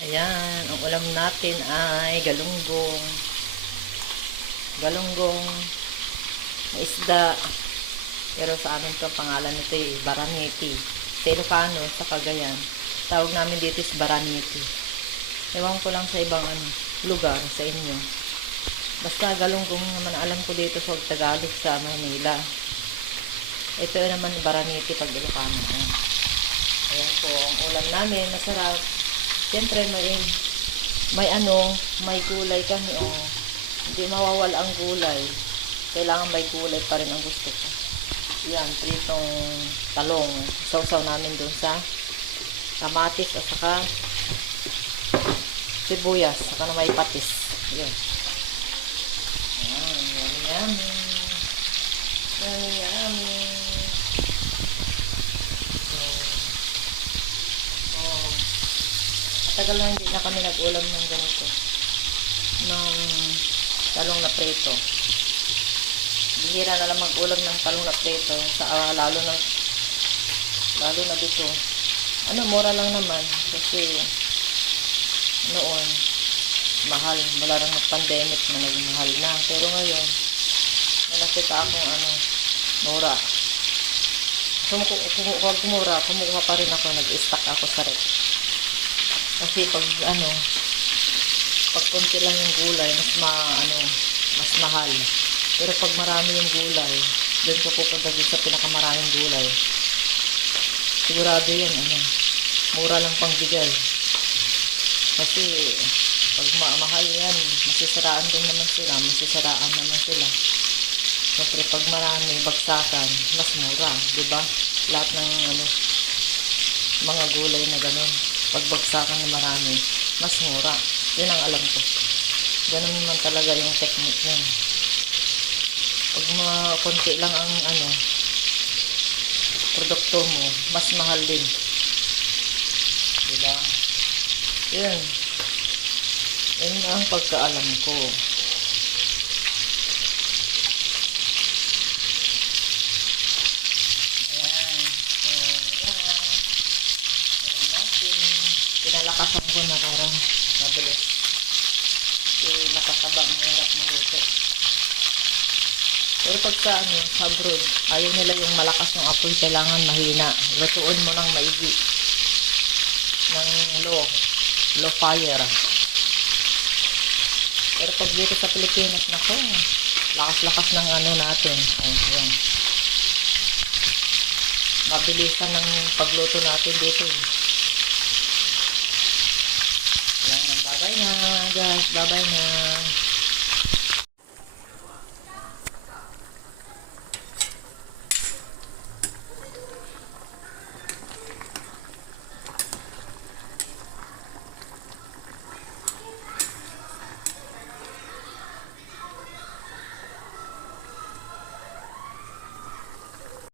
Ayan, ang ulam natin ay galunggong. Galunggong na isda. Pero sa amin to pangalan nito baraneti. Sa Ilocano, sa Cagayan. Tawag namin dito is baraneti. Ewan ko lang sa ibang lugar sa inyo. Basta galunggong naman alam ko dito sa Tagalog sa Manila. Ito naman baraneti pag Ilocano. Ayan po, ang ulam namin, masarap. Siyempre may gulay kami, hindi mawawala ang gulay. Kailangan may gulay pa rin ang gusto ko. Yan, pritong talong. Sausaw namin dun sa kamatis at saka sibuyas, saka na may patis. Yan. Yan, yummy, yummy. Yummy, yummy. Tagal na hindi na kami nag-ulam ng ganito, ng talong na preto. Bihira na lang mag-ulam ng talong na preto lalo na dito. Mura lang naman kasi noon mahal, mula nang pandemic na naging mahal na, pero ngayon nakita akong mura. Kumukuha pa rin ako, nag-stock ako sa rep. Kasi pag konti lang yung gulay, mas mahal. Pero pag marami yung gulay, doon ka pupunta din sa pinakamaraming gulay. Sigurado yun, mura lang pang bigay. Kasi pag mahal yan, masisiraan din naman sila, Siyempre pag marami, bagsakan, mas mura, diba? Lahat ng mga gulay na ganun. Pagbagsakan na marami, mas mura. Yun ang alam ko. Ganun naman talaga yung technique niya. Pag konti lang ang produkto mo, mas mahal din. Diba? Yun. Yun ang pagkaalam ko. Pinalakasan ko na parang mabilis. Nakakaba, mahirap maluto. Pero pag sa abroad, ayaw nila yung malakas ng apoy, kailangan mahina. Lutuin mo ng maigi. Ng low fire. Pero pag dito sa Pilipinas, nako, lakas-lakas ng natin. Ayan. Mabilisan ng pagluto natin dito. Yan. guys. Bye-bye na.